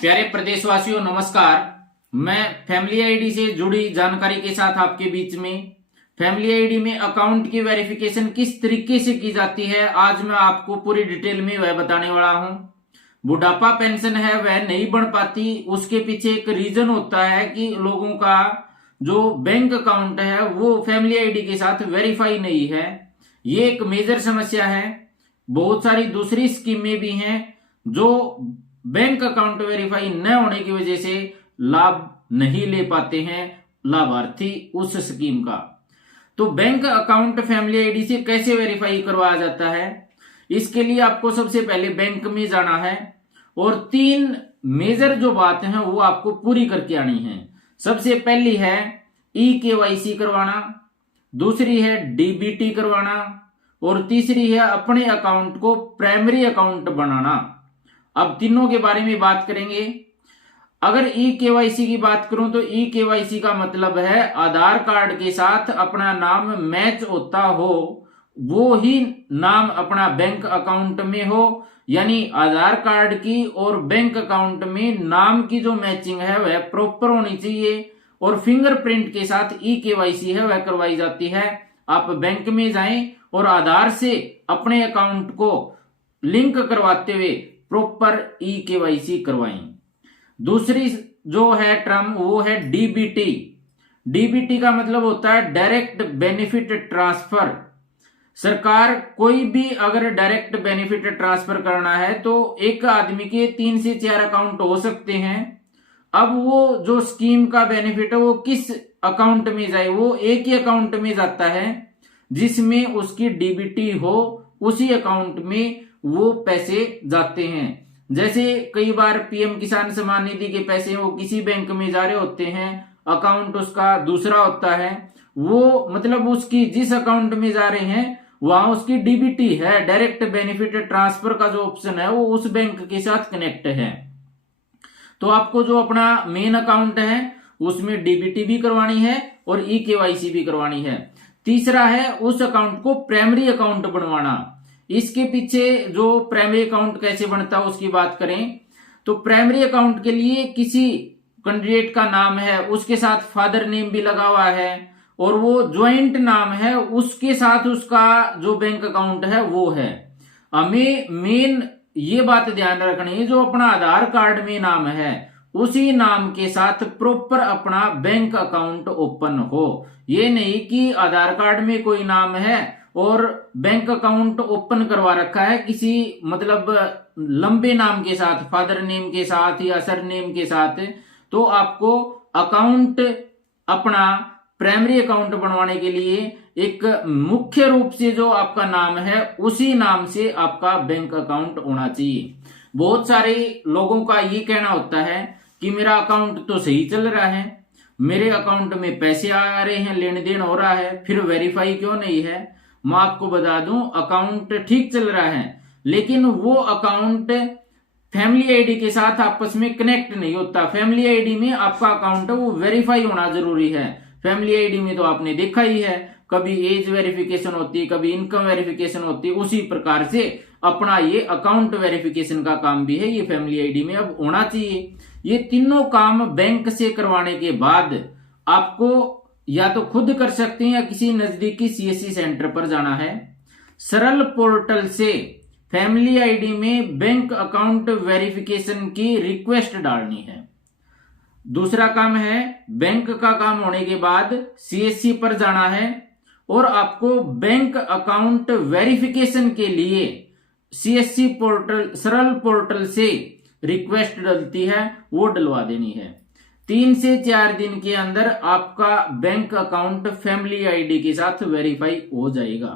प्यारे प्रदेशवासियों नमस्कार। मैं फैमिली आईडी से जुड़ी जानकारी के साथ आपके बीच में फैमिली आईडी में अकाउंट की वेरिफिकेशन किस तरीके से की जाती है आज मैं आपको पूरी डिटेल में वह बताने वाला हूं। बुढ़ापा पेंशन है वह नहीं बन पाती, उसके पीछे एक रीजन होता है कि लोगों का जो बैंक अकाउंट है वो फैमिली आईडी के साथ वेरीफाई नहीं है। ये एक मेजर समस्या है। बहुत सारी दूसरी स्कीमें भी हैं जो बैंक अकाउंट वेरीफाई न होने की वजह से लाभ नहीं ले पाते हैं लाभार्थी उस स्कीम का। तो बैंक अकाउंट फैमिली आईडी से कैसे वेरीफाई करवाया जाता है, इसके लिए आपको सबसे पहले बैंक में जाना है और 3 मेजर जो बात है वो आपको पूरी करके आनी है। सबसे पहली है EKYC करवाना, दूसरी है DBT करवाना और तीसरी है अपने अकाउंट को प्राइमरी अकाउंट बनाना। अब तीनों के बारे में बात करेंगे। अगर EKYC की बात करूं तो EKYC का मतलब है आधार कार्ड के साथ अपना नाम मैच होता हो, वो ही नाम अपना बैंक अकाउंट में हो, यानी आधार कार्ड की और बैंक अकाउंट में नाम की जो मैचिंग है वह प्रॉपर होनी चाहिए और फिंगरप्रिंट के साथ EKYC है वह करवाई जाती है। आप बैंक में जाएं और आधार से अपने अकाउंट को लिंक करवाते हुए प्रॉपर EKYC करवाएं। दूसरी जो है टर्म वो है DBT। DBT का मतलब होता है डायरेक्ट बेनिफिट ट्रांसफर। सरकार कोई भी अगर डायरेक्ट बेनिफिट ट्रांसफर करना है तो एक आदमी के 3 से 4 अकाउंट हो सकते हैं। अब वो जो स्कीम का बेनिफिट है वो किस अकाउंट में जाए, वो एक ही अकाउंट में जाता है जिसमें उसकी DBT हो, उसी अकाउंट में वो पैसे जाते हैं। जैसे कई बार PM किसान सम्मान निधि के पैसे वो किसी बैंक में जा रहे होते हैं, अकाउंट उसका दूसरा होता है, वो मतलब उसकी जिस अकाउंट में जा रहे हैं वहां उसकी DBT है, डायरेक्ट बेनिफिट ट्रांसफर का जो ऑप्शन है वो उस बैंक के साथ कनेक्ट है। तो आपको जो अपना मेन अकाउंट है उसमें DBT भी करवानी है और EKYC भी करवानी है। तीसरा है उस अकाउंट को प्राइमरी अकाउंट बनवाना। इसके पीछे जो प्राइमरी अकाउंट कैसे बनता है उसकी बात करें तो प्राइमरी अकाउंट के लिए किसी कैंडिडेट का नाम है, उसके साथ फादर नेम भी लगा हुआ है और वो ज्वाइंट नाम है, उसके साथ उसका जो बैंक अकाउंट है वो है। हमें मेन ये बात ध्यान रखनी है जो अपना आधार कार्ड में नाम है उसी नाम के साथ प्रॉपर अपना बैंक अकाउंट ओपन हो। ये नहीं कि आधार कार्ड में कोई नाम है और बैंक अकाउंट ओपन करवा रखा है किसी मतलब लंबे नाम के साथ, फादर नेम के साथ या सर नेम के साथ। तो आपको अकाउंट अपना प्राइमरी अकाउंट बनवाने के लिए एक मुख्य रूप से जो आपका नाम है उसी नाम से आपका बैंक अकाउंट होना चाहिए। बहुत सारे लोगों का ये कहना होता है कि मेरा अकाउंट तो सही चल रहा है, मेरे अकाउंट में पैसे आ रहे हैं, लेन देन हो रहा है, फिर वेरीफाई क्यों नहीं है। मैं आपको बता दूं अकाउंट ठीक चल रहा है लेकिन वो अकाउंट फैमिली आईडी के साथ आपस में कनेक्ट नहीं होता। फैमिली आईडी में आपका अकाउंट है वो वेरीफाई होना जरूरी है। फैमिली आईडी में तो आपने देखा ही है, कभी एज वेरिफिकेशन होती है, कभी इनकम वेरिफिकेशन होती है, उसी प्रकार से अपना ये अकाउंट वेरिफिकेशन का काम भी है, ये फैमिली आईडी में अब होना चाहिए। ये तीनों काम बैंक से करवाने के बाद आपको या तो खुद कर सकते हैं या किसी नजदीकी CSC सेंटर पर जाना है। सरल पोर्टल से फैमिली आईडी में बैंक अकाउंट वेरिफिकेशन की रिक्वेस्ट डालनी है। दूसरा काम है बैंक का काम होने के बाद CSC पर जाना है और आपको बैंक अकाउंट वेरिफिकेशन के लिए CSC पोर्टल सरल पोर्टल से रिक्वेस्ट डलती है वो डलवा देनी है। 3 से 4 दिन के अंदर आपका बैंक अकाउंट फैमिली आईडी के साथ वेरीफाई हो जाएगा।